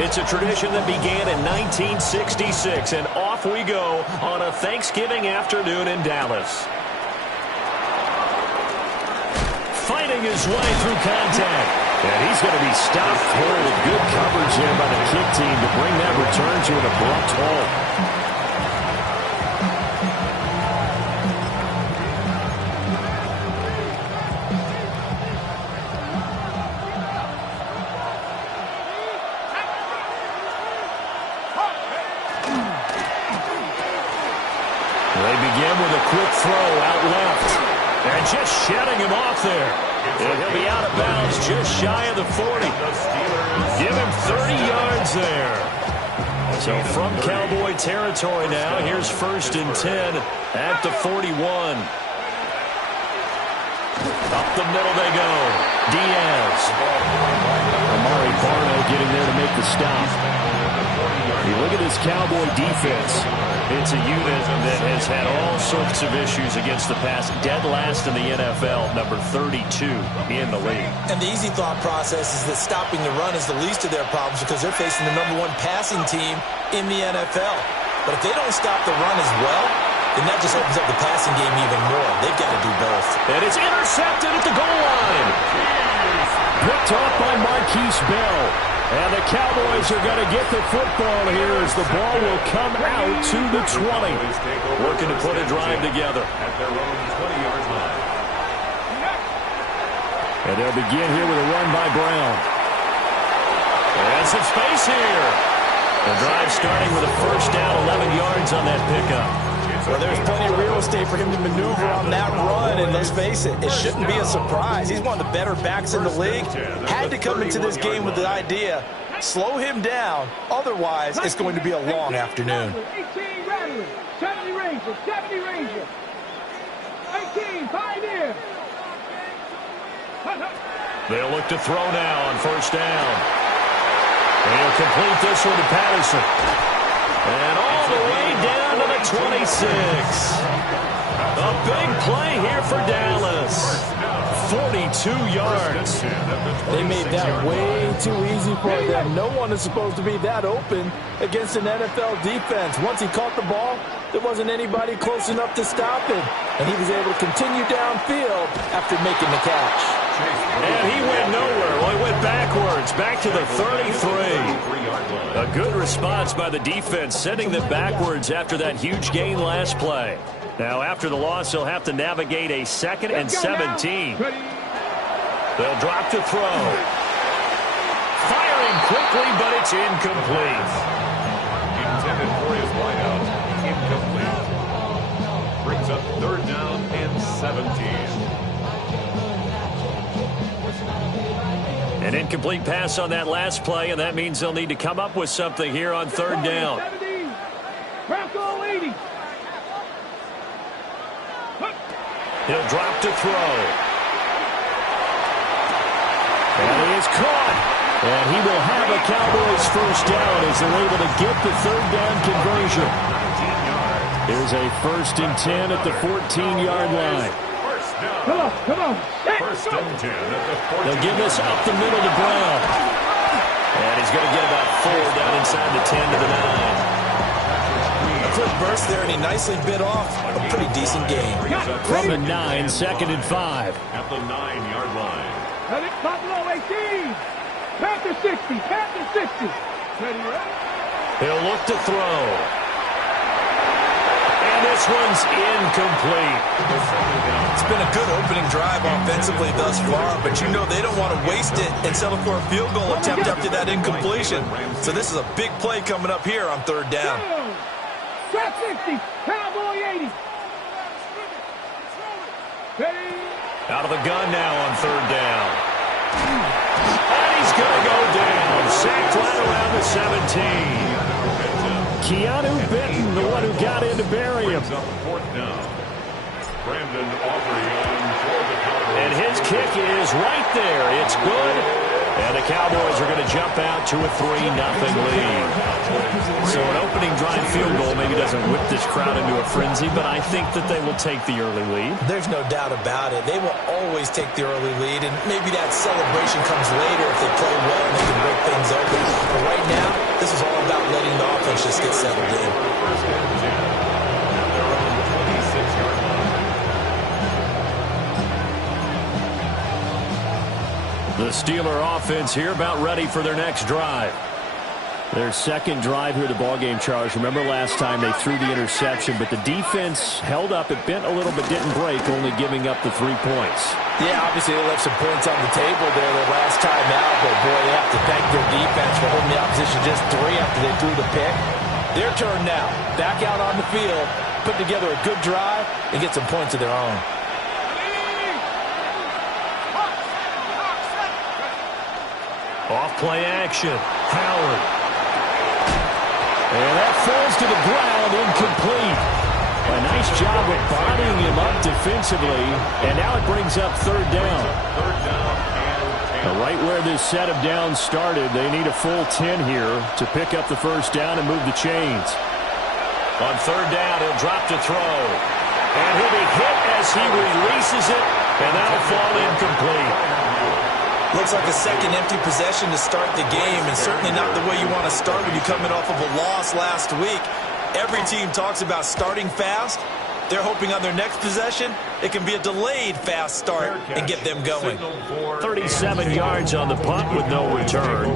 It's a tradition that began in 1966, and off we go on a Thanksgiving afternoon in Dallas. Fighting his way through contact. And he's going to be stopped cold. Good coverage there by the kick team to bring that return to an abrupt halt. They begin with a quick throw out left. And just shutting him off there. And he'll be out of bounds just shy of the 40. Give him 30 yards there. So from Cowboy territory now, here's 1st and 10 at the 41. Up the middle they go. Diaz. Amari Barno getting there to make the stop. You look at this Cowboy defense. It's a unit that has had all sorts of issues against the pass. Dead last in the NFL, number 32 in the league. And the easy thought process is that stopping the run is the least of their problems because they're facing the number 1 passing team in the NFL. But if they don't stop the run as well, then that just opens up the passing game even more. They've got to do both. And it's intercepted at the goal line. Picked off by Marquise Bell. And the Cowboys are going to get the football here as the ball will come out to the 20. Looking to put a drive together. At their own 20-yard line. And they'll begin here with a run by Brown. And some space here. The drive starting with a first down, 11 yards on that pickup. Well, there's plenty of real estate for him to maneuver on that run, and let's face it, it shouldn't be a surprise. He's one of the better backs in the league. Had to come into this game with the idea, slow him down, otherwise it's going to be a long afternoon. 18 Rattler, 70 Ranger, 70 Ranger, 18 Pioneer. They'll look to throw now on first down. And he'll complete this one to Patterson. And all the way down to the 26. A big play here for Dallas. 42 yards. They made that way too easy for them. No one is supposed to be that open against an NFL defense. Once he caught the ball, there wasn't anybody close enough to stop him. And he was able to continue downfield after making the catch. And he went nowhere. Well, he went backwards, back to the 33. A good response by the defense, sending them backwards after that huge gain last play. Now, after the loss, he'll have to navigate a 2nd and 17. They'll drop to throw. Firing quickly, but it's incomplete. Intended for his wideout. Incomplete. Brings up 3rd down and 17. An incomplete pass on that last play, and that means they'll need to come up with something here on 3rd down. He'll drop to throw. And he is caught. And he will have a Cowboys first down as they're able to get the 3rd down conversion. Here's a 1st and 10 at the 14-yard line. Come on. 1st and 10 at the 14. They'll give this up the middle to Brown. And he's going to get about 4 down inside the 10 to the 9. A quick burst there, and he nicely bit off a pretty decent game. From the 9, 2nd and 5. At the 9-yard line. Buffalo 18. Panther 60. Panther 60. He'll look to throw. And this one's incomplete. It's been a good opening drive offensively thus far, but you know they don't want to waste it and settle for a field goal attempt after that incompletion. So this is a big play coming up here on 3rd down. Trap 60. Cowboy 80. Out of the gun now on 3rd down. And he's going to go down. Sacked right around the 17. Keanu Benton, the one who got in to bury him. Brandon Aubrey on for the Cowboys. And his kick is right there. It's good. And the Cowboys are going to jump out to a 3-0 lead. So an opening drive field goal maybe doesn't whip this crowd into a frenzy, but I think that they will take the early lead. There's no doubt about it. They will always take the early lead, and maybe that celebration comes later if they play well and they can break things open. But right now, this is all about letting the offense just get settled in. First and 10 at their own 26-yard line. The Steeler offense here about ready for their next drive. Their second drive here, the ballgame, Charles. Remember last time they threw the interception, but the defense held up. It bent a little but didn't break, only giving up the 3 points. Yeah, obviously they left some points on the table there the last time out, but boy, they have to thank their defense for holding the opposition just 3 after they threw the pick. Their turn now. Back out on the field, put together a good drive, and get some points of their own. Off play action. Howard. And that falls to the ground, incomplete. A nice job of bodying him up defensively, and now it brings up third down. Right where this set of downs started, they need a full 10 here to pick up the first down and move the chains. On third down, he'll drop to throw. And he'll be hit as he releases it, and that'll fall incomplete. Looks like a second empty possession to start the game, and certainly not the way you want to start when you're coming off of a loss last week. Every team talks about starting fast. They're hoping on their next possession, it can be a delayed fast start and get them going. 37 yards on the punt with no return.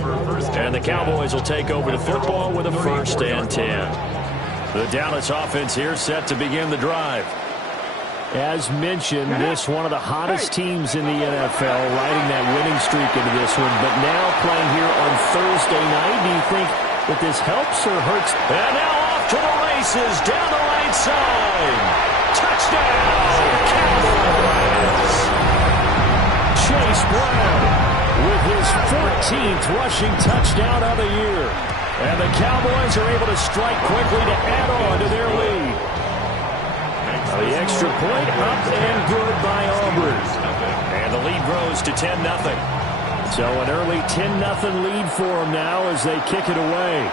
And the Cowboys will take over the football with a first and 10. The Dallas offense here set to begin the drive. As mentioned, this one of the hottest teams in the NFL, riding that winning streak into this one, but now playing here on Thursday night. Do you think that this helps or hurts? And now off to the races, down the right side. Touchdown, Cowboys! Chase Brown with his 14th rushing touchdown of the year. And the Cowboys are able to strike quickly to add on to their lead. The extra point up and good by Auburn. And the lead grows to 10-0. So an early 10-0 lead for them now as they kick it away.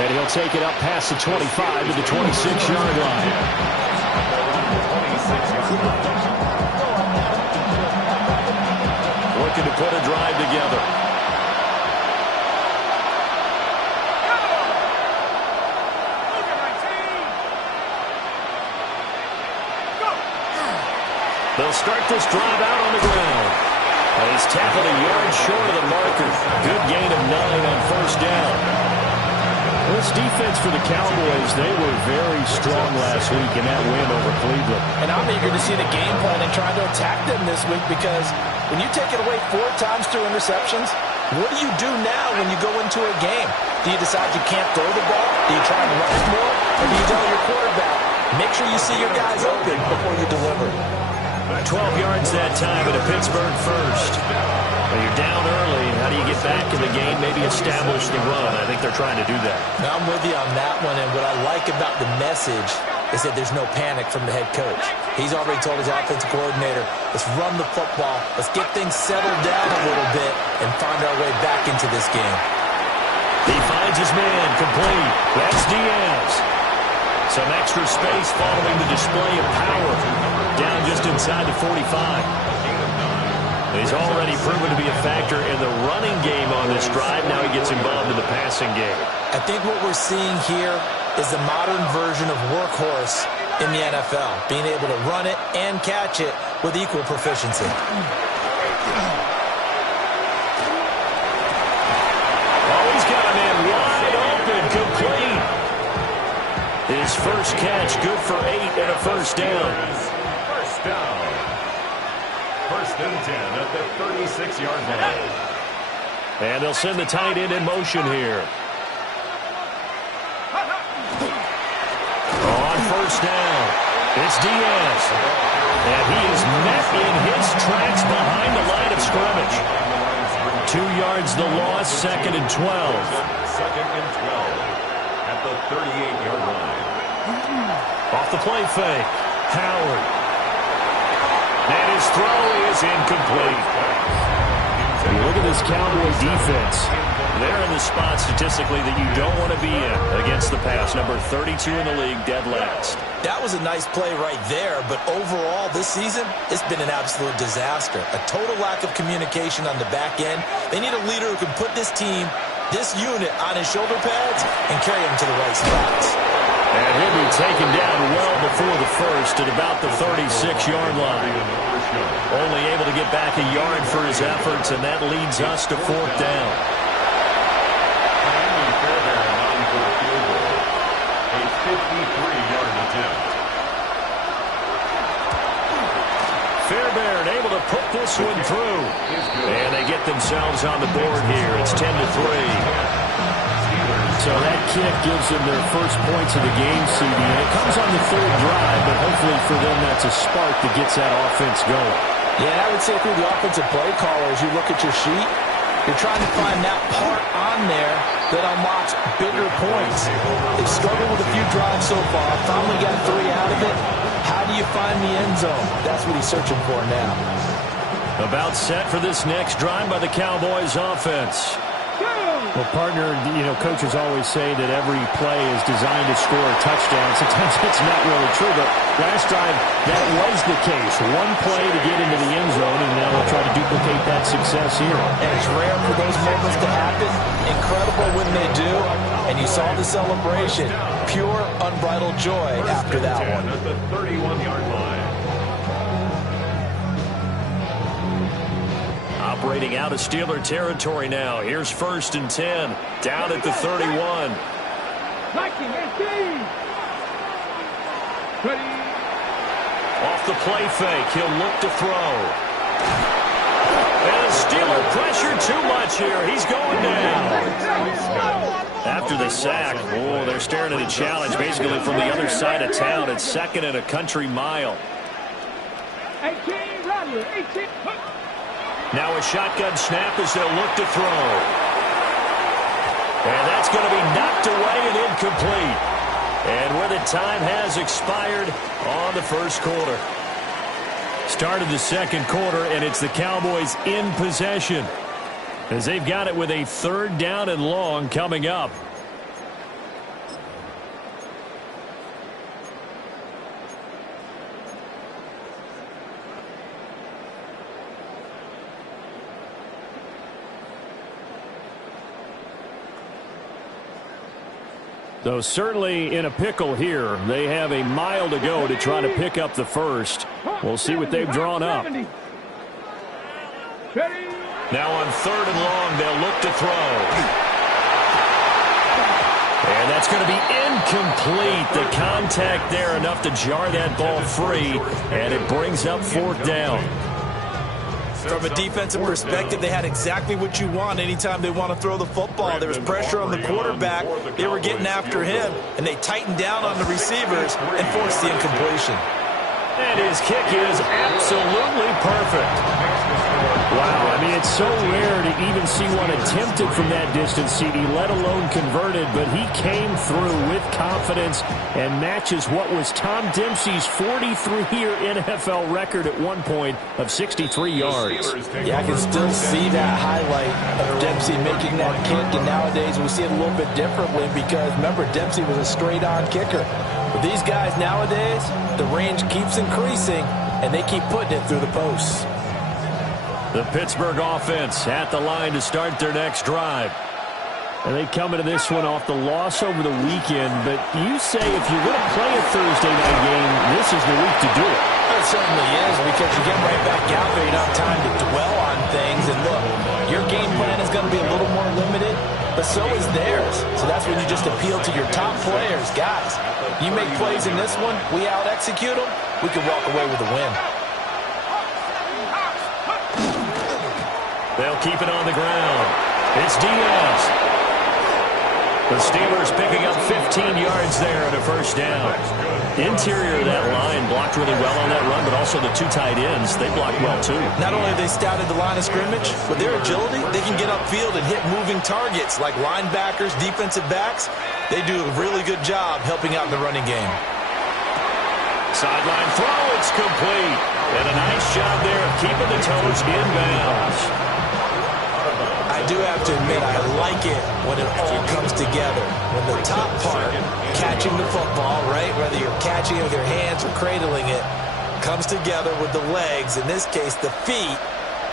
And he'll take it up past the 25 to the 26-yard line. Looking to put a drive together. They'll start this drive out on the ground. He's tackled a yard short of the marker. Good gain of 9 on first down. This defense for the Cowboys, they were very strong last week in that win over Cleveland. And I'm eager to see the game plan and try to attack them this week, because when you take it away 4 times through interceptions, what do you do now when you go into a game? Do you decide you can't throw the ball? Do you try and run it more? Or do you tell your quarterback, make sure you see your guys open before you deliver? 12 yards that time at a Pittsburgh first. When you're down early, how do you get back in the game, maybe establish the run? I think they're trying to do that. Now, I'm with you on that one, and what I like about the message is that there's no panic from the head coach. He's already told his offensive coordinator, let's run the football, let's get things settled down a little bit, and find our way back into this game. He finds his man, complete. That's Diaz. Some extra space following the display of power. Down just inside the 45. He's already proven to be a factor in the running game on this drive. Now he gets involved in the passing game. I think what we're seeing here is the modern version of workhorse in the NFL, being able to run it and catch it with equal proficiency. Oh, he's got a man wide open, complete. His first catch, good for 8 and a first down. First down. First and 10 at the 36-yard line. And they'll send the tight end in motion here. On first down, it's Diaz. And he is met in his tracks behind the line of scrimmage. 2 yards the loss, second and 12. Second and 12 at the 38-yard line. Off the play fake, Howard. And his throw is incomplete. And look at this Cowboy defense. They're in the spot statistically that you don't want to be in against the pass. Number 32 in the league, dead last. That was a nice play right there, but overall this season, it's been an absolute disaster. A total lack of communication on the back end. They need a leader who can put this team, this unit, on his shoulder pads and carry them to the right spots. And he'll be taken down well before the first at about the 36-yard line. Only able to get back a yard for his efforts, and that leads us to fourth down. A 53-yard attempt. Fairbairn able to put this one through. And they get themselves on the board here. It's 10-3. So that kick gives them their first points of the game, CD. And it comes on the third drive, but hopefully for them that's a spark that gets that offense going. Yeah, and I would say through the offensive play caller, as you look at your sheet, you're trying to find that part on there that unlocks bigger points. They've struggled with a few drives so far. Finally got 3 out of it. How do you find the end zone? That's what he's searching for now. About set for this next drive by the Cowboys offense. Well, partner, coaches always say that every play is designed to score a touchdown. Sometimes it's not really true, but last drive, that was the case. One play to get into the end zone, and now they'll try to duplicate that success here. And it's rare for those moments to happen. Incredible when they do. And you saw the celebration. Pure, unbridled joy after that one. At the 31-yard line. Operating out of Steeler territory now. Here's 1st and 10. Down at the 31. Off the play fake. He'll look to throw. And the Steeler pressure too much here. He's going down. After the sack, they're staring at a challenge basically from the other side of town. It's 2nd and a country mile. 18, Rattler, 18. Now a shotgun snap as they'll look to throw. And that's going to be knocked away and incomplete. And where the time has expired on the first quarter. Started the second quarter, and it's the Cowboys in possession as they've got it with a 3rd down and long coming up. So certainly in a pickle here. They have a mile to go to try to pick up the first. We'll see what they've drawn up. Now on 3rd and long, they'll look to throw. And that's going to be incomplete. The contact there enough to jar that ball free, and it brings up 4th down. From a defensive perspective, they had exactly what you want anytime they want to throw the football. There was pressure on the quarterback. They were getting after him, and they tightened down on the receivers and forced the incompletion. And his kick is absolutely perfect. Wow, I mean, it's so rare to even see one attempted from that distance, CD, let alone converted, but he came through with confidence and matches what was Tom Dempsey's 43-year NFL record at one point of 63 yards. Yeah, I can still see that highlight of Dempsey making that kick, and nowadays we see it a little bit differently because, remember, Dempsey was a straight-on kicker. But these guys nowadays, the range keeps increasing, and they keep putting it through the posts. The Pittsburgh offense at the line to start their next drive. And they come into this one off the loss over the weekend, but you say if you're going to play a Thursday night game, this is the week to do it. It certainly is, because you get right back out there, you don't have time to dwell on things. And look, your game plan is going to be a little more limited, but so is theirs. So that's when you just appeal to your top players. Guys, you make plays in this one, we out-execute them, we can walk away with a win. They'll keep it on the ground. It's Diaz. The Steelers picking up 15 yards there at a 1st down. Interior of that line blocked really well on that run, but also the 2 tight ends, they blocked well too. Not only have they scouted the line of scrimmage, with their agility, they can get upfield and hit moving targets like linebackers, defensive backs. They do a really good job helping out in the running game. Sideline throw, it's complete. And a nice job there of keeping the toes inbounds. I do have to admit, I like it when it all comes together. When the top part, catching the football, right, whether you're catching it with your hands or cradling it, comes together with the legs, in this case the feet,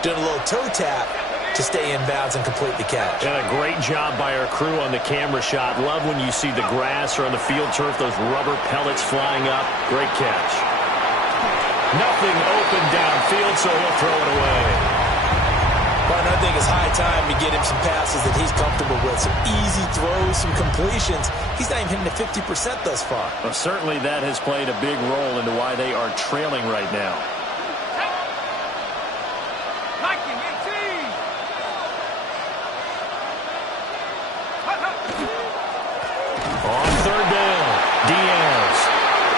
doing a little toe tap to stay in bounds and complete the catch. And a great job by our crew on the camera shot. Love when you see the grass or on the field turf, those rubber pellets flying up. Great catch. Nothing open downfield, so he'll throw it away. But I think it's high time to get him some passes that he's comfortable with. Some easy throws, some completions. He's not even hitting the 50% thus far. Well, certainly that has played a big role into why they are trailing right now. On third down, Diaz.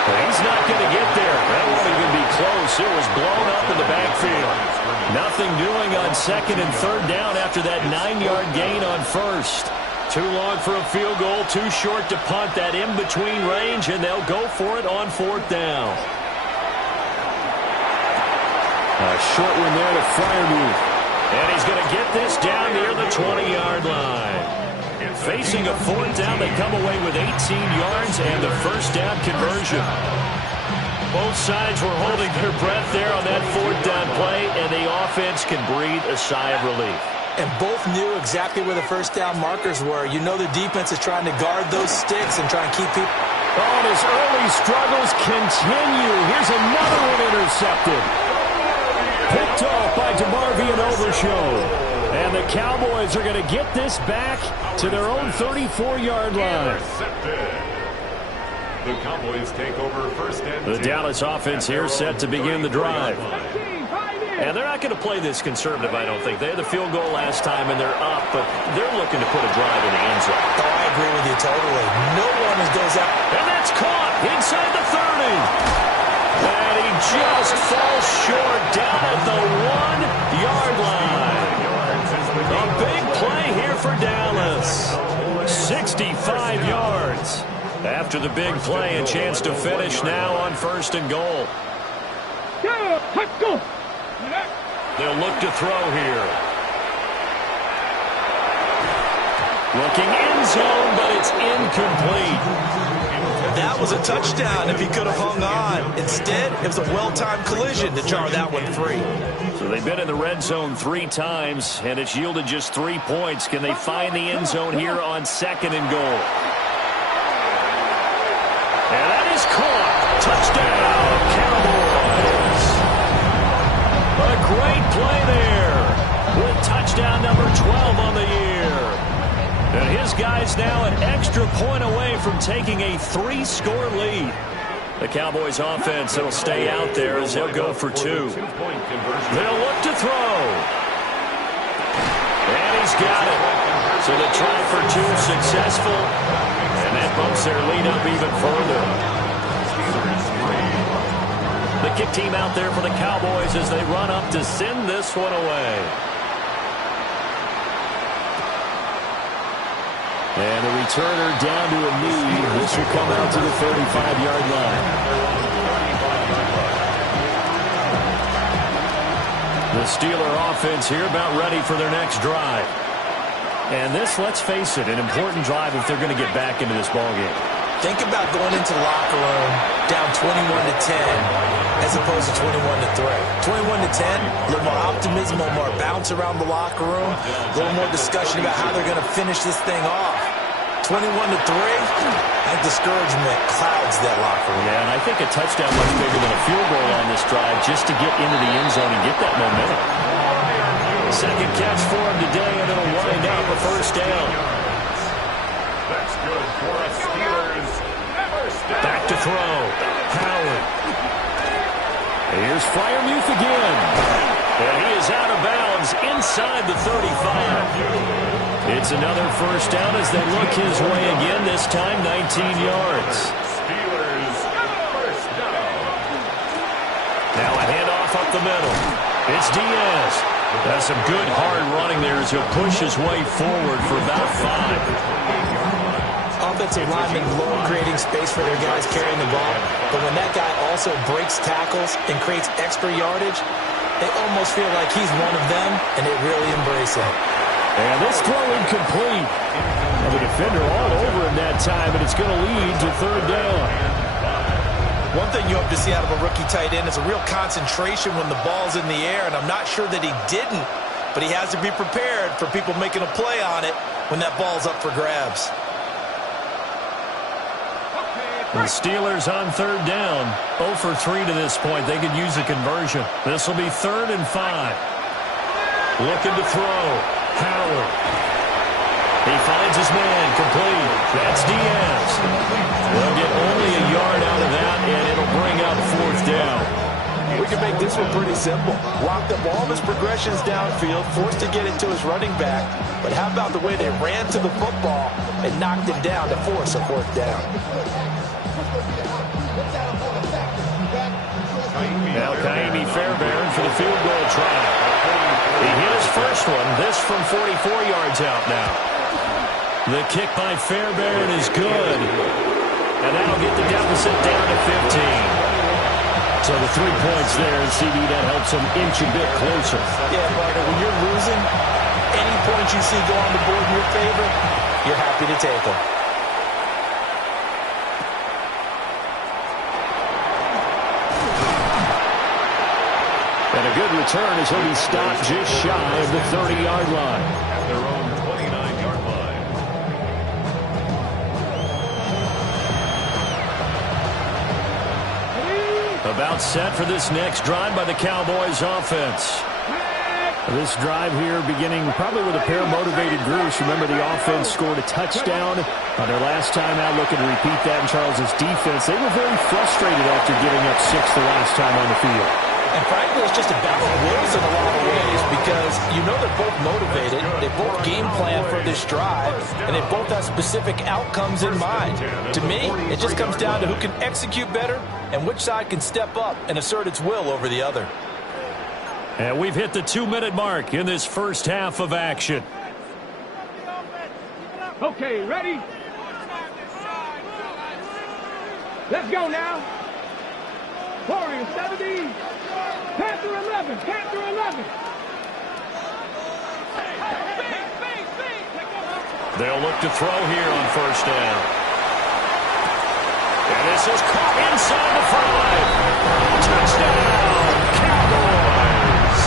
He's not going to get there. That won't even be close. It was blown up in the backfield. Nothing doing on second and third down after that 9-yard gain on first. Too long for a field goal, too short to punt. That in-between range, and they'll go for it on fourth down. A short one there to Freiermuth. And he's going to get this down near the 20-yard line. Facing a fourth down, they come away with 18 yards and the first down conversion. Both sides were holding their breath there on that fourth down play, and the offense can breathe a sigh of relief. And both knew exactly where the first down markers were. You know the defense is trying to guard those sticks and try and keep people. Oh, and his early struggles continue. Here's another one intercepted. Picked off by DeMarvion Overshown. And the Cowboys are going to get this back to their own 34-yard line. The Cowboys take over first and The Dallas offense here set to begin the drive. And they're not going to play this conservative, I don't think. They had the field goal last time, and they're up, but they're looking to put a drive in the end zone. Oh, I agree with you totally. No one goes out. And that's caught inside the 30. And he just falls short down at the 1-yard line. A big play here for Dallas. 65 yards. After the big play, a chance to finish now on first and goal. Let's go. They'll look to throw here. Looking end zone, but it's incomplete. That was a touchdown if he could have hung on. Instead, it was a well-timed collision to jar that one free. So they've been in the red zone 3 times, and it's yielded just 3 points. Can they find the end zone here on second and goal? And that is caught. Touchdown, Cowboys. A great play there with touchdown number 12 on the year. And his guys now an extra point away from taking a 3-score lead. The Cowboys offense will stay out there as they'll go for 2. They'll look to throw. And he's got it. So the try for 2 successful. And that bumps their lead up even further. The kick team out there for the Cowboys as they run up to send this one away. And the returner down to a knee. This will come out to the 35-yard line. The Steeler offense here about ready for their next drive. And this, let's face it, an important drive if they're going to get back into this ballgame. Think about going into the locker room down 21-10 as opposed to 21-3. 21-10, a little more optimism, a little more bounce around the locker room, a little more discussion about how they're going to finish this thing off. 21-3, that discouragement clouds that locker room. Yeah, and I think a touchdown much bigger than a field goal on this drive just to get into the end zone and get that momentum. Second catch for him today, and it'll wind up a first down. That's good for us Steelers. First down. Back to throw. Howard. Here's Freiermuth again. And he is out of bounds inside the 35. It's another first down as they look his way again, this time 19 yards. Steelers first down. Now a handoff up the middle. It's Diaz. That's some good hard running there as he'll push his way forward for about 5. Offensive linemen love creating space for their guys carrying the ball, but when that guy also breaks tackles and creates extra yardage, they almost feel like he's one of them, and they really embrace it. And this throw incomplete. The defender all over him that time, and it's going to lead to third down. One thing you hope to see out of a rookie tight end is a real concentration when the ball's in the air, and I'm not sure that he didn't, but he has to be prepared for people making a play on it when that ball's up for grabs. The Steelers on third down. 0 for 3 to this point. They could use a conversion. This will be 3rd and 5. Looking to throw. Howard. He finds his man. Complete. That's Diaz. They'll get only a yard out of that, and it'll bring up 4th down. We can make this one pretty simple. Locked up all of his progressions downfield, forced to get it to his running back. But how about the way they ran to the football and knocked it down to force a 4th down? Now Kaimi Fairbairn for the field goal try. He hit his first one. This from 44 yards out now. The kick by Fairbairn is good. And that'll get the deficit down to 15. So the 3 points there, and CD, that helps them inch a bit closer. Yeah, partner, when you're losing, any points you see go on the board in your favor, you're happy to take them. And a good return as he'll be stopped just shy of the 30-yard line. At their own 29-yard line. About set for this next drive by the Cowboys offense. This drive here beginning probably with a pair of motivated groups. Remember, the offense scored a touchdown on their last time out, looking to repeat that in Charles' defense. They were very frustrated after giving up 6 the last time on the field. And frankly, it's just a battle of wills in a lot of ways because you know they're both motivated, they both game plan for this drive, and they both have specific outcomes in mind. To me, it just comes down to who can execute better and which side can step up and assert its will over the other. And we've hit the 2-minute mark in this first half of action. Okay, ready? Let's go now. Warriors 70. Panther 11. Panther 11. They'll look to throw here on first down. And this is caught inside the 5. Touchdown, Cowboys.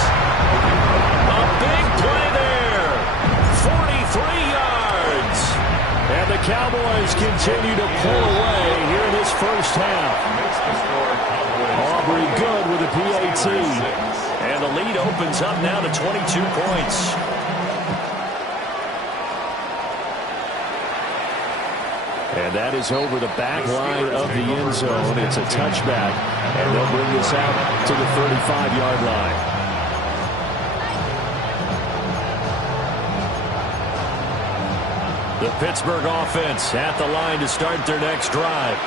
A big play there. 43 yards. And the Cowboys continue to pull away here in this first half. Aubrey good with a PAT. And the lead opens up now to 22 points. And that is over the back line of the end zone. It's a touchback. And they'll bring this out to the 35-yard line. The Pittsburgh offense at the line to start their next drive.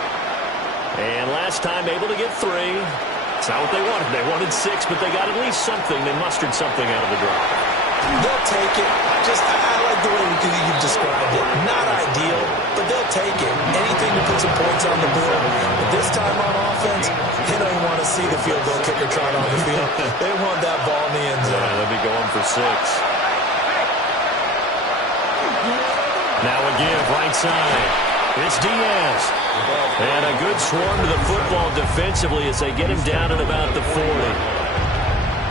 And last time able to get 3. It's not what they wanted. They wanted 6, but they got at least something. They mustered something out of the drive. They'll take it. I like the way you've described it. Not ideal, but they'll take it. Anything to put some points on the board. But this time on offense, they don't want to see the field goal kicker trot on the field. They want that ball in the end zone. Yeah, they'll be going for 6. Now a give, right side. It's Diaz. And a good swarm to the football defensively as they get him down at about the 40.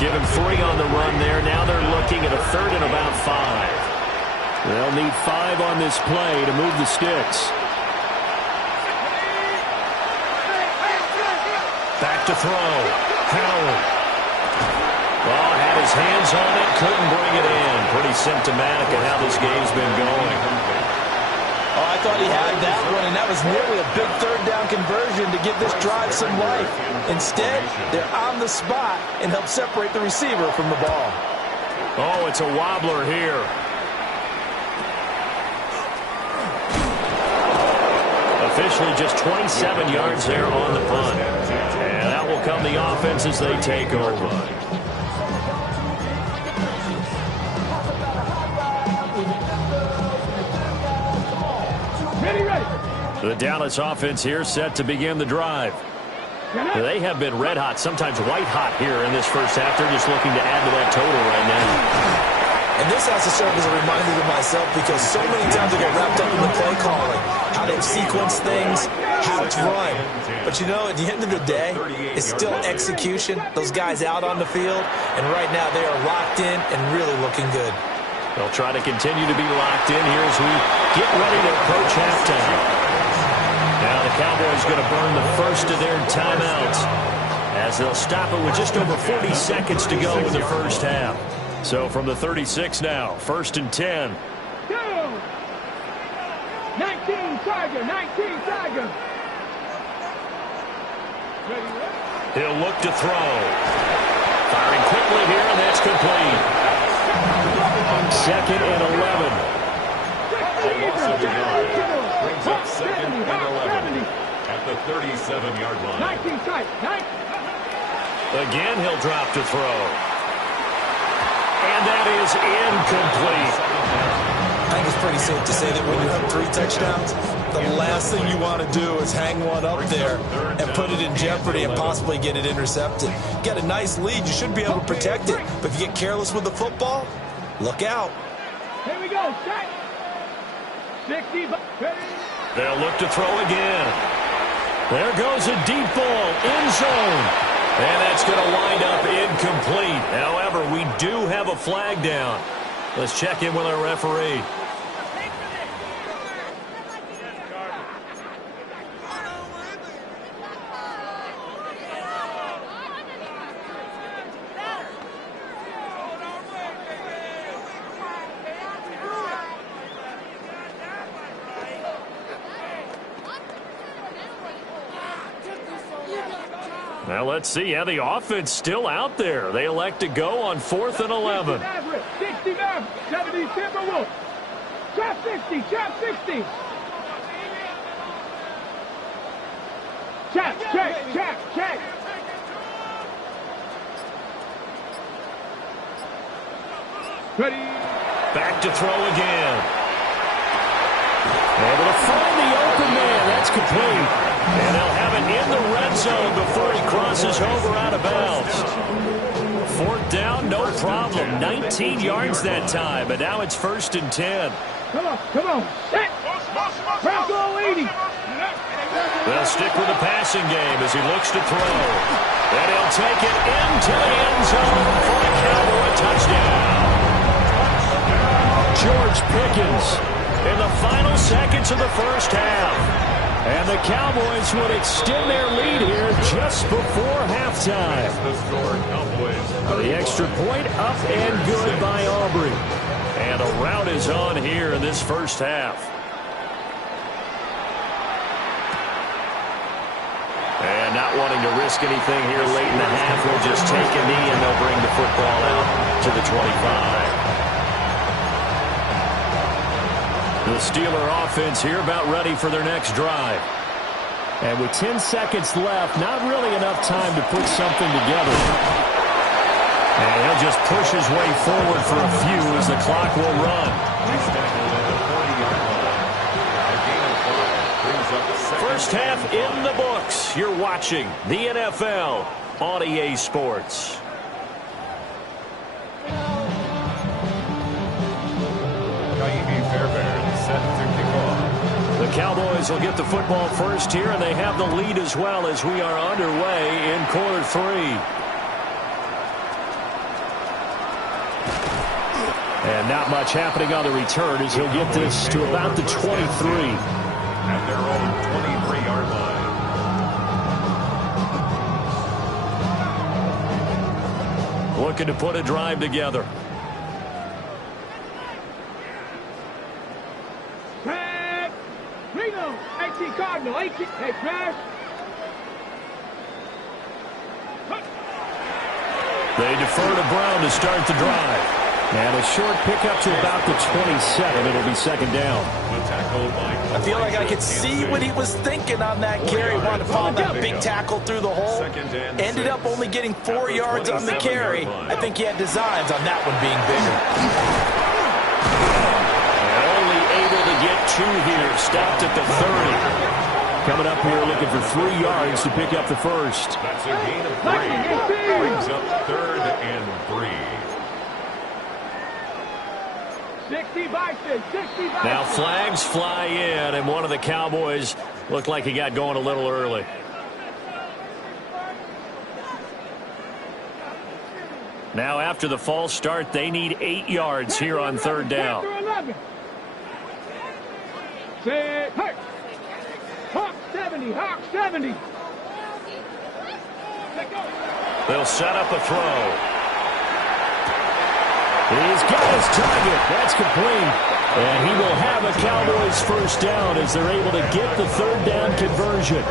Give him 3 on the run there. Now they're looking at a 3rd and about 5. They'll need 5 on this play to move the sticks. Back to throw. Howard. Oh, had his hands on it, couldn't bring it in. Pretty symptomatic of how this game's been going. Oh, I thought he had that one, and that was nearly a big 3rd down conversion to give this drive some life. Instead, they're on the spot and help separate the receiver from the ball. Oh, it's a wobbler here. Officially just 27 yards there on the punt. And that will come the offense as they take over. Ready. The Dallas offense here set to begin the drive. They have been red hot, sometimes white hot here in this first half. They're just looking to add to that total right now. And this has to serve as a reminder to myself because so many times I get wrapped up in the play calling, how they sequence things, how it's run. But, you know, at the end of the day, it's still execution. Those guys out on the field, and right now they are locked in and really looking good. They'll try to continue to be locked in here as we get ready to approach halftime. Now the Cowboys going to burn the first of their timeouts as they'll stop it with just over 40 seconds to go in the first half. So from the 36 now, 1st and 10. Go! 19 Tiger, 19 Tiger. He'll look to throw. Firing quickly here, and that's complete. 2nd and 11. Brings up 2nd and 11 at the 37-yard line. 19 tight, 19. Again, he'll drop to throw. And that is incomplete. I think it's pretty safe to say that when you have 3 touchdowns, the last thing you want to do is hang one up there and put it in jeopardy and possibly get it intercepted. You got a nice lead. You should be able to protect it. But if you get careless with the football, look out. Here we go. Set. 60. They'll look to throw again. There goes a deep ball. End zone. And that's going to wind up incomplete. However, we do have a flag down. Let's check in with our referee. Now let's see. Yeah, the offense still out there. They elect to go on 4th and 11. 60 Maverick, 70 Timberwolves. Trap 60, trap 60. Check. Ready. Back to throw again. Able to find the open man. That's complete. And they'll have it in the red zone before he crosses over out of bounds. 4th down, no problem. 19 yards that time, but now it's 1st and 10. Come on. Set. Bronco 80. They'll stick with the passing game as he looks to throw. And he'll take it into the end zone for a Cowboy touchdown. George Pickens in the final seconds of the first half. And the Cowboys would extend their lead here just before halftime. The extra point up and good by Aubrey. And a rout is on here in this first half. And not wanting to risk anything here late in the half, they'll just take a knee and they'll bring the football out to the 25. The Steeler offense here about ready for their next drive. And with 10 seconds left, not really enough time to put something together. And he'll just push his way forward for a few as the clock will run. First half in the books. You're watching the NFL on EA Sports. The Cowboys will get the football first here, and they have the lead as well as we are underway in quarter 3. And not much happening on the return as he'll get this to about the 23. At their own 23-yard line. Looking to put a drive together. Reno, 18 Cardinal, 18. Hey, Crash. They defer to Brown to start the drive. And a short pickup to about the 27. It'll be 2nd down. I feel like I could see what he was thinking on that carry. Wanted to find that big tackle through the hole. Ended up only getting 4 yards on the carry. I think he had designs on that one being bigger. And only able to get 2 here. Stopped at the 30. Coming up here looking for 3 yards to pick up the first. That's a gain of 3. Brings up 3rd and 3. 60 Bison, 60 Bison. Now flags fly in, and one of the Cowboys looked like he got going a little early. Now after the false start, they need 8 yards here on 3rd down. Say, hey. Hawk 70, Hawk 70. They'll set up a throw. He's got his target. That's complete. And he will have a Cowboys first down as they're able to get the 3rd down conversion.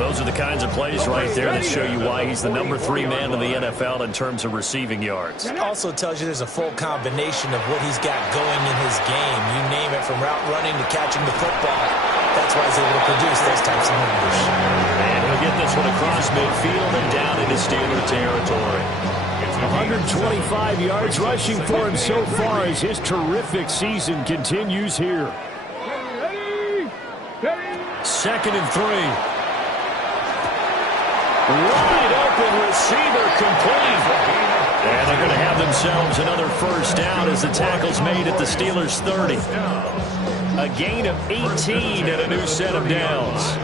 Those are the kinds of plays right there that show you why he's the number 3 man in the NFL in terms of receiving yards. It also tells you there's a full combination of what he's got going in his game. You name it, from route running to catching the football. That's why he's able to produce those types of numbers. And he'll get this one across midfield and down into Steeler territory. 125 yards rushing for him so far as his terrific season continues here. 2nd and 3. Wide open receiver complete. And they're going to have themselves another first down as the tackle's made at the Steelers' 30. A gain of 18 and a new set of downs.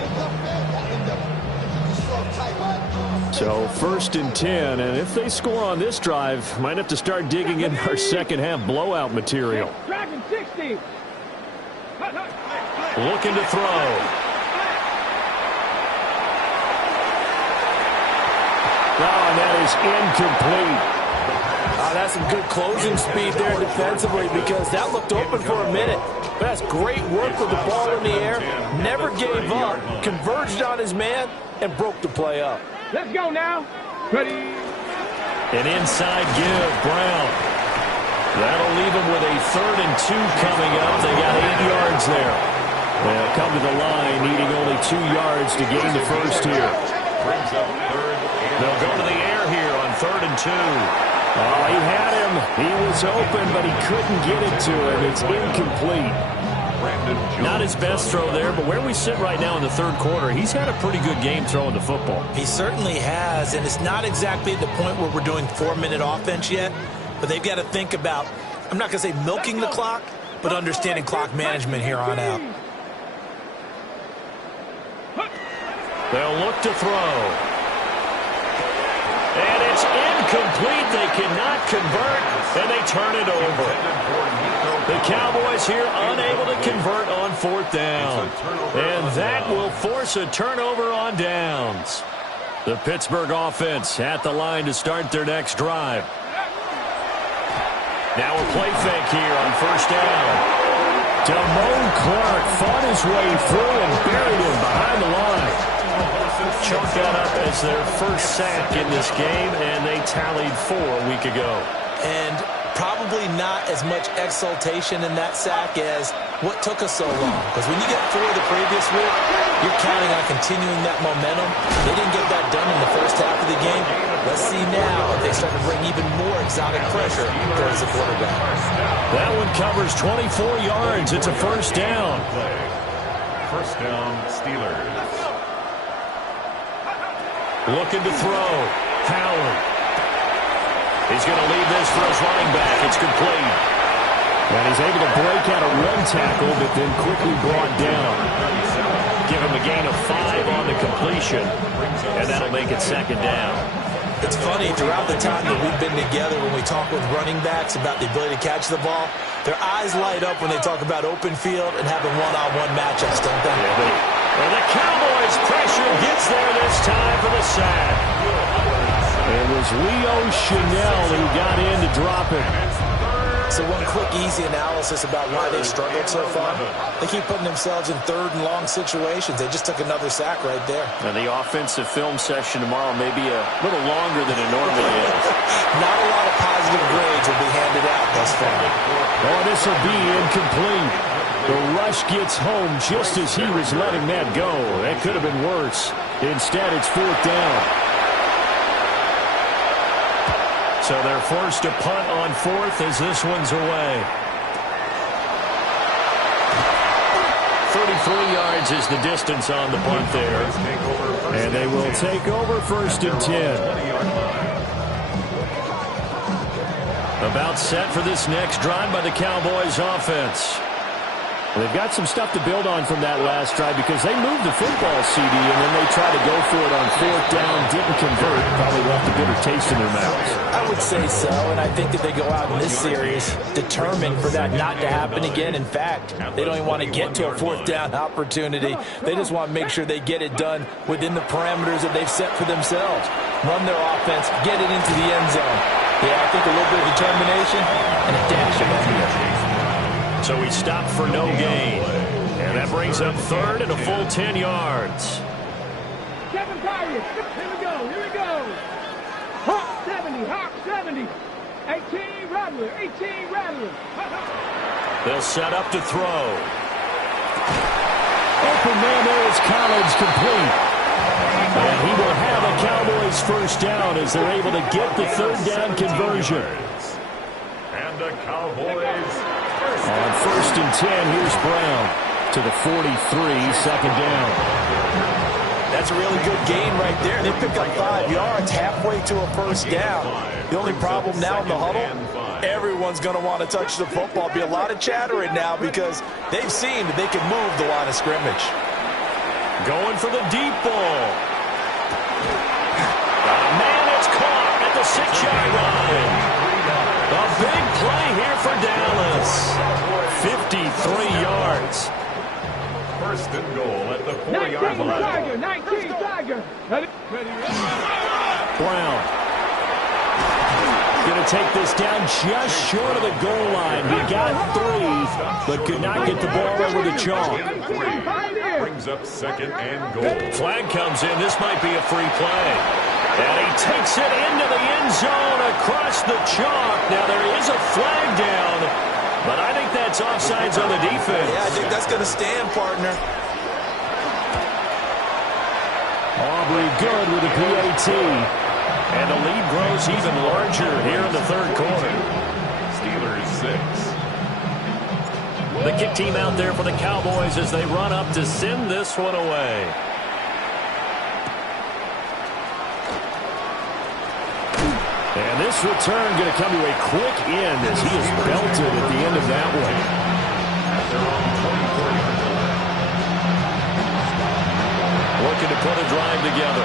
So 1st and 10, and if they score on this drive, might have to start digging in our second half blowout material. Dragon 60. Looking to throw. Oh, and that is incomplete. That's some good closing speed there defensively, because that looked open for a minute. But that's great work with the ball in the air. Never gave up, converged on his man, and broke the play up. Let's go now. Ready. An inside give, Brown. That'll leave him with a 3rd and 2 coming up. They got 8 yards there. They'll come to the line, needing only 2 yards to gain the first here. Brings up 3rd. They'll go to the air here on 3rd and 2. Oh, he had him. He was open, but he couldn't get it to him. It's incomplete. Not his best throw there, but where we sit right now in the 3rd quarter, he's had a pretty good game throwing the football. He certainly has, and it's not exactly at the point where we're doing 4-minute offense yet, but they've got to think about, I'm not going to say milking the clock, but understanding clock management here on out. They'll look to throw. And it's incomplete. They cannot convert, and they turn it over. The Cowboys here unable to convert on 4th down. And that will force a turnover on downs. The Pittsburgh offense at the line to start their next drive. Now a play fake here on 1st down. Damone Clark fought his way through and buried him behind the line. Chalked that up as their first sack in this game, and they tallied 4 a week ago. And probably not as much exultation in that sack as what took us so long. Because when you get 4 the previous week, you're counting on continuing that momentum. They didn't get that done in the first half of the game. Let's see now if they start to bring even more exotic pressure towards the quarterback. That one covers 24 yards. It's a first down. First down, Steelers. Looking to throw. Howard. He's going to leave this for his running back. It's complete. And he's able to break out a run tackle, but then quickly brought down. Give him a gain of 5 on the completion, and that'll make it 2nd down. It's funny, throughout the time that we've been together, when we talk with running backs about the ability to catch the ball, their eyes light up when they talk about open field and having one-on-one matchups, don't they? And the Cowboys' pressure gets there this time for the sack. It was Leo Chenal who got in to drop it. So one quick, easy analysis about why they've struggled so far. They keep putting themselves in 3rd and long situations. They just took another sack right there. And the offensive film session tomorrow may be a little longer than it normally is. Not a lot of positive grades will be handed out thus far. Oh, this will be incomplete. The rush gets home just as he was letting that go. That could have been worse. Instead, it's 4th down. So they're forced to punt on 4th as this one's away. 35 yards is the distance on the punt there. And they will take over 1st and 10. About set for this next drive by the Cowboys offense. They've got some stuff to build on from that last drive because they moved the football, CD, and then they tried to go for it on 4th down, didn't convert, probably left a bitter taste in their mouths. I would say so, and I think that they go out in this series determined for that not to happen again. In fact, they don't even want to get to a 4th down opportunity. They just want to make sure they get it done within the parameters that they've set for themselves. Run their offense, get it into the end zone. Yeah, I think a little bit of determination and a dash of energy. So he stopped for no gain. And that brings up 3rd and a full 10 yards. 7 targets. Here we go. Hawk 70. 18 Rattler. They'll set up to throw. Open man there is Collins, complete. And he will have a Cowboys 1st down as they're able to get the 3rd down conversion. And the Cowboys... On 1st and 10, here's Brown to the 43, 2nd down. That's a really good gain right there. They pick up 5 yards halfway to a 1st down. The only problem now in the huddle, everyone's going to want to touch the football. Be a lot of chattering now because they've seen that they can move the line of scrimmage. Going for the deep ball. Man, it's caught at the 6-yard line. A big play here for Dallas. 53 yards. 1st and goal at the 4-yard line. 19 Tiger. Brown. Going to take this down just short of the goal line. He got 3, but could not get the ball over the chalk. Brings up 2nd and goal. Flag comes in. This might be a free play. And he takes it into the end zone across the chalk. Now there is a flag down, but I think that's offsides on the defense. Yeah, I think that's going to stand, partner. Aubrey good with a PAT. And the lead grows even larger here in the 3rd quarter. Steelers 6. The kick team out there for the Cowboys as they run up to send this one away. And this return going to come to a quick end as he is belted at the end of that one. Working to put a drive together.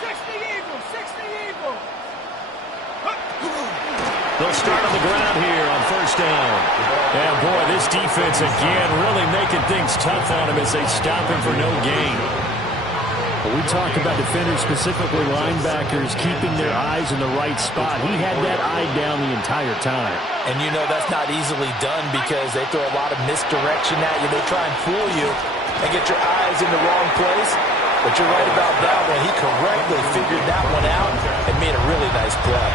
60 Eagles. They'll start on the ground here on 1st down. And boy, this defense again really making things tough on him as they stop him for no gain. We talk about defenders, specifically linebackers, keeping their eyes in the right spot. He had that eye down the entire time. And you know that's not easily done because they throw a lot of misdirection at you. They try and fool you and get your eyes in the wrong place. But you're right about that one. He correctly figured that one out and made a really nice play.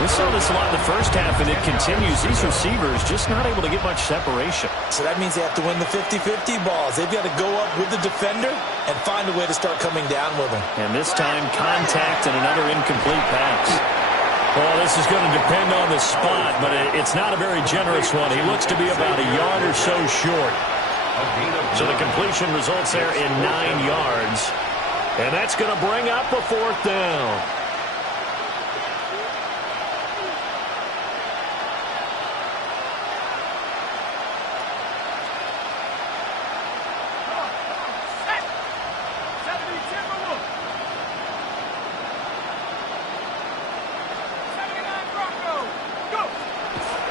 We saw this a lot in the 1st half, and it continues. These receivers just not able to get much separation. So that means they have to win the 50-50 balls. They've got to go up with the defender and find a way to start coming down with him. And this time, contact and another incomplete pass. Well, this is going to depend on the spot, but it's not a very generous one. He looks to be about a yard or so short. So the completion results there in 9 yards. And that's going to bring up a 4th down.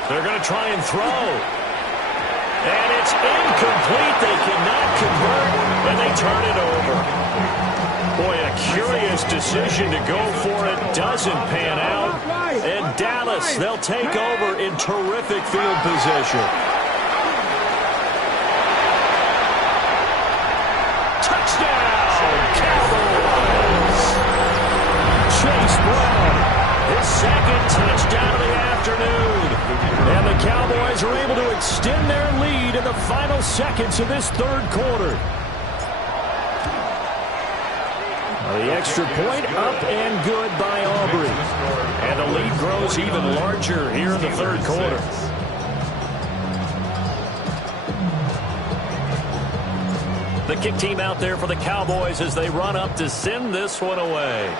They're going to try and throw. And it's incomplete. They cannot convert, and they turn it over. Boy, a curious decision to go for it. Doesn't pan out. And Dallas, they'll take over in terrific field position. Touchdown, Cowboys. Chase Brown, his 2nd touchdown of the afternoon. And the Cowboys are able to extend their lead in the final seconds of this 3rd quarter. The extra point up and good by Aubrey. And the lead grows even larger here in the 3rd quarter. The kick team out there for the Cowboys as they run up to send this one away.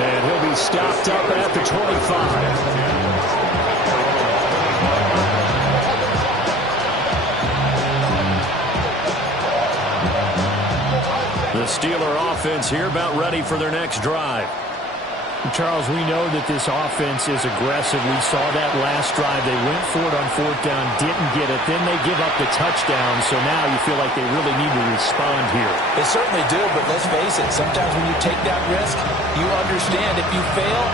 And he'll be stopped up at the 25. The Steeler offense here about ready for their next drive. Charles, we know that this offense is aggressive. We saw that last drive. They went for it on 4th down, didn't get it. Then they give up the touchdown. So now you feel like they really need to respond here. They certainly do, but let's face it. Sometimes when you take that risk, you understand if you fail,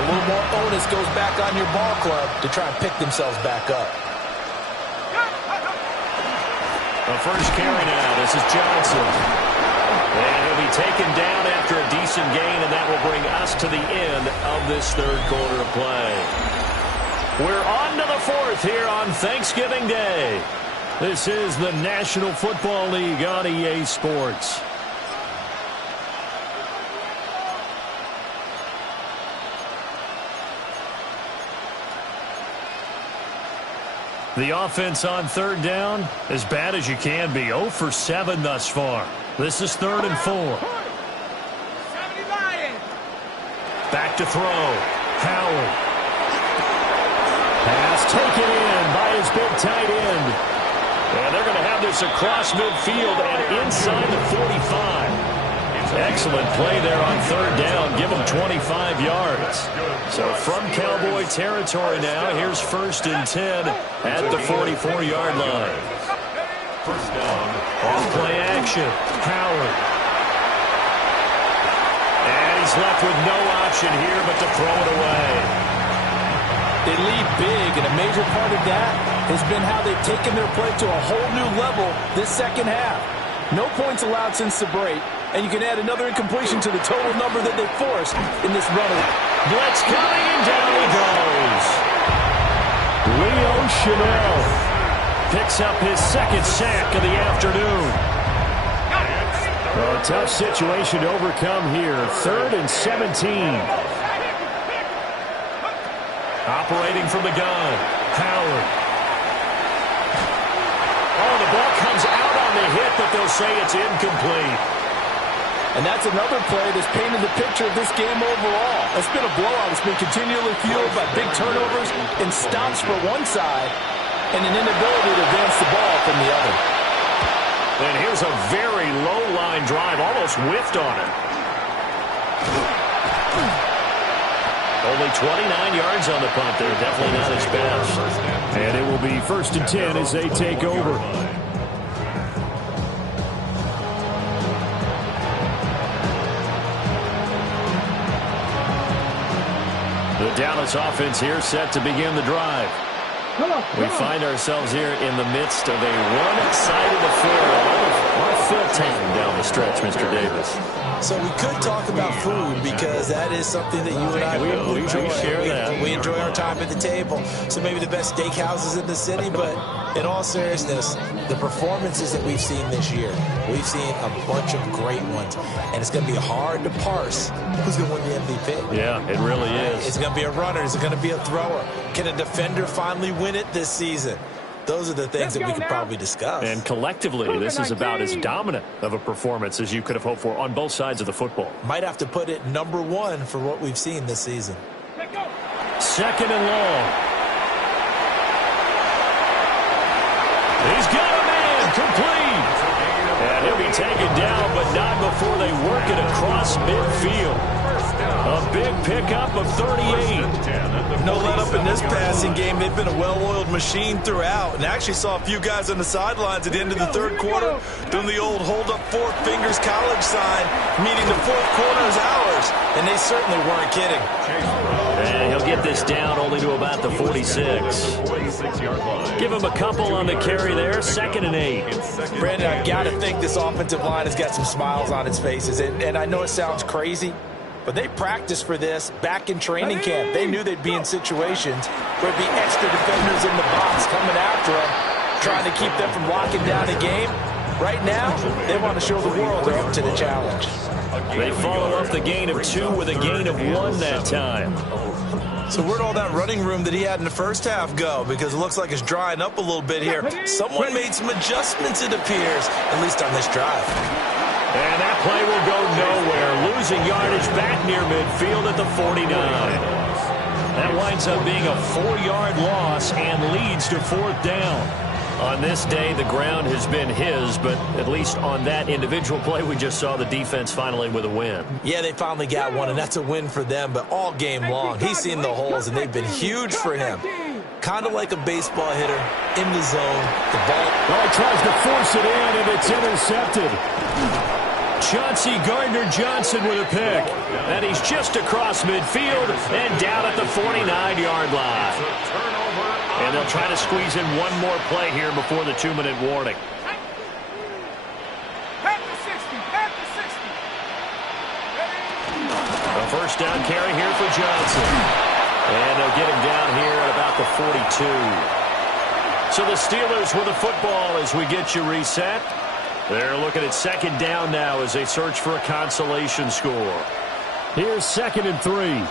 a little more onus goes back on your ball club to try and pick themselves back up. The first carry now. This is Johnson. And he'll be taken down after a decent gain, and that will bring us to the end of this third quarter of play. We're on to the 4th here on Thanksgiving Day. This is the National Football League on EA Sports. The offense on 3rd down, as bad as you can be. 0 for 7 thus far. This is 3rd and 4. Back to throw. Howard. Pass taken in by his big tight end. And they're going to have this across midfield and inside the 45. Excellent play there on 3rd down. Give them 25 yards. So from Cowboy territory now, here's 1st and 10 at the 44-yard line. First down. Off play action. Howard. And he's left with no option here but to throw it away. They lead big, and a major part of that has been how they've taken their play to a whole new level this second half. No points allowed since the break, and you can add another incompletion to the total number that they forced in this run. Blitz coming, and down he goes. Leo Chanel Picks up his 2nd sack of the afternoon. A tough situation to overcome here. 3rd and 17. Operating from the gun. Howard. Oh, the ball comes out on the hit, but they'll say it's incomplete. And that's another play that's painted the picture of this game overall. It's been a blowout. It's been continually fueled by big turnovers and stops for one side and an inability to advance the ball from the other. And here's a very low-line drive, almost whiffed on it. Only 29 yards on the punt there. Definitely not his best. And it will be 1st and 10 as they take over. The Dallas offense here set to begin the drive. We find ourselves here in the midst of a one-sided affair. Our fill time down the stretch, Mr. Davis. So we could talk about food because that is something that you and I we enjoy. share that. We enjoy our time at the table. So maybe the best steakhouses in the city, but in all seriousness, the performances that we've seen this year, we've seen a bunch of great ones, and it's going to be hard to parse who's going to win the MVP. Yeah, it really is. It's going to be a runner. Is it going to be a thrower? Can a defender finally win it this season? Those are the things that we could probably discuss. And collectively, this is about as dominant of a performance as you could have hoped for on both sides of the football. Might have to put it #1 for what we've seen this season. 2nd and long. He's got a man complete. And he'll be taken down, but not before they work it across midfield. A big pickup of 38. No let up in this passing game. They've been a well-oiled machine throughout. And actually saw a few guys on the sidelines at the end of the 3rd quarter doing the old hold up 4 fingers college sign, meaning the 4th quarter is ours. And they certainly weren't kidding. And he'll get this down only to about the 46. Give him a couple on the carry there. 2nd and 8. Brandon, I've got to think this offensive line has got some smiles on its faces. And I know it sounds crazy, but they practiced for this back in training camp. They knew they'd be in situations where there'd be extra defenders in the box coming after them, trying to keep them from locking down a game. Right now, they want to show the world they're up to the challenge. They follow up the gain of 2 with a gain of 1 that time. So where'd all that running room that he had in the first half go? Because it looks like it's drying up a little bit here. Someone made some adjustments, it appears, at least on this drive. And that play will go nowhere. Losing yardage back near midfield at the 49. That winds up being a 4-yard loss and leads to 4th down. On this day, the ground has been his, but at least on that individual play, we just saw the defense finally with a win. Yeah, they finally got one, and that's a win for them, but all game long, he's seen the holes, and they've been huge for him. Kind of like a baseball hitter in the zone. The ball. Well, he tries to force it in, and it's intercepted. Chauncey Gardner-Johnson with a pick. And he's just across midfield and down at the 49-yard line. And they'll try to squeeze in one more play here before the 2-minute warning. A first down carry here for Johnson. And they'll get him down here at about the 42. So the Steelers with the football as we get you reset. They're looking at 2nd down now as they search for a consolation score. Here's 2nd and 3.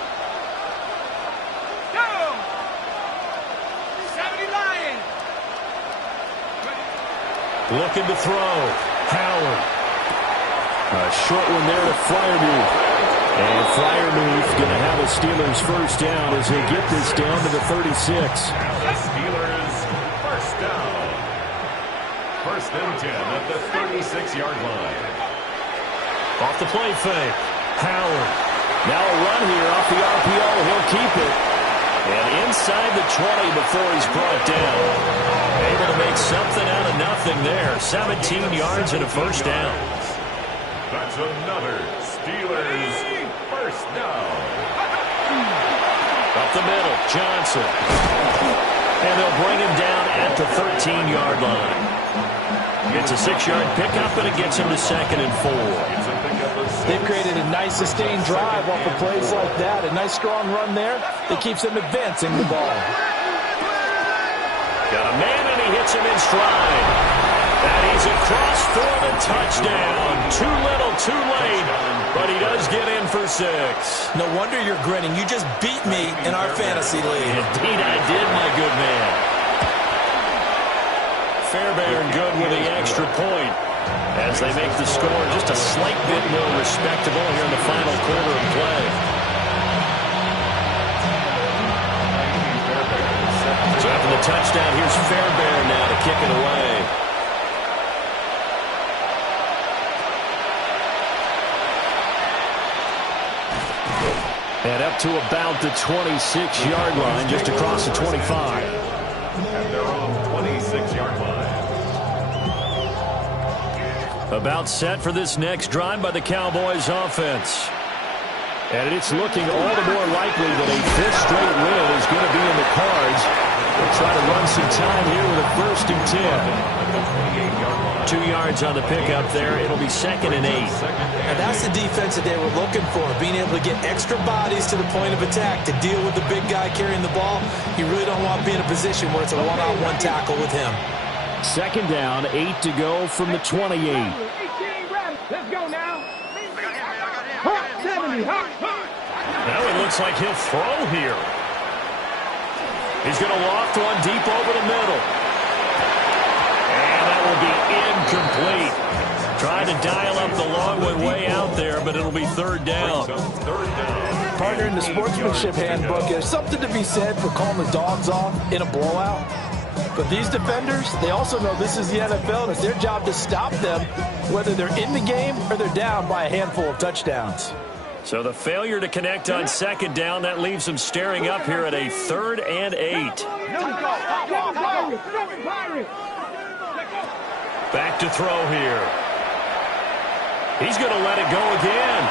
Looking to throw. Howard. A short one there to Freiermuth. And Freiermuth going to have a Steelers first down as they get this down to the 36. Steelers first down. 1st and 10 at the 36-yard line. Off the play fake. Howard. Now a run here off the RPO. He'll keep it. And inside the 20 before he's brought down. Able to make something out of nothing there. 17 yards and a first down. That's another Steelers first down. Up the middle, Johnson. And they'll bring him down at the 13-yard line. It's a 6-yard pickup, and it gets him to 2nd and 4. They've created a nice sustained drive off of plays like that. A nice strong run there that keeps them advancing the ball. Got a man, and he hits him in stride. And he's across for the touchdown. Too little, too late, but he does get in for 6. No wonder you're grinning. You just beat me in our fantasy league. Indeed I did, my good man. Fairbairn good with the extra point as they make the score just a slight bit more respectable here in the final quarter of play. So after the touchdown, here's Fairbairn now to kick it away. And up to about the 26-yard line, just across the 25. And they're on 26-yard line. About set for this next drive by the Cowboys offense. And it's looking all the more likely that a 5th straight win is going to be in the cards. They'll try to run some time here with a 1st and 10. 2 yards on the pickup there. It'll be 2nd and 8. And that's the defense that they were looking for, being able to get extra bodies to the point of attack to deal with the big guy carrying the ball. You really don't want to be in a position where it's a one-on-one tackle with him. 2nd down, 8 to go from the 28. Let's go now. 70. Now it looks like he'll throw here. He's going to loft one deep over the middle. And that will be incomplete. Trying to dial up the long one way out there, but it'll be 3rd down. Partner, in the sportsmanship handbook, there's something to be said for calling the dogs off in a blowout. But these defenders, they also know this is the NFL, and it's their job to stop them, whether they're in the game or they're down by a handful of touchdowns. So the failure to connect on 2nd down, that leaves them staring up here at a 3rd and 8. Back to throw here. He's going to let it go again.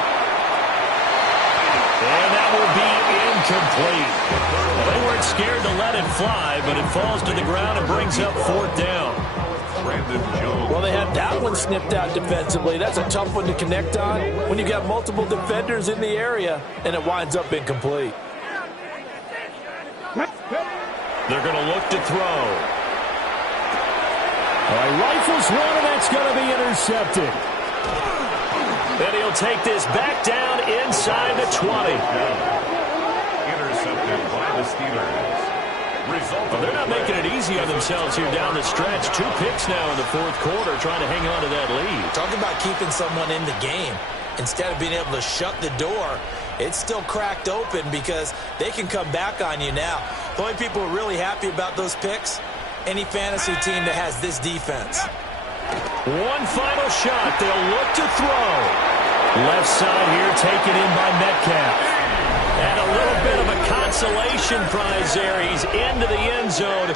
And that will be incomplete. Well, they weren't scared to let it fly, but it falls to the ground and brings up 4th down. Well, they had that one snipped out defensively. That's a tough one to connect on when you got multiple defenders in the area, and it winds up incomplete. They're going to look to throw. Rifles one, and that's going to be intercepted. And he'll take this back down inside the 20. Intercepted by the Steelers. Well, they're not making it easy on themselves here down the stretch. 2 picks now in the fourth quarter, trying to hang on to that lead. Talk about keeping someone in the game. Instead of being able to shut the door, it's still cracked open because they can come back on you now. The only people who are really happy about those picks, any fantasy team that has this defense. One final shot. They'll look to throw. Left side here taken in by Metcalf. And a little bit of a consolation prize there. He's into the end zone.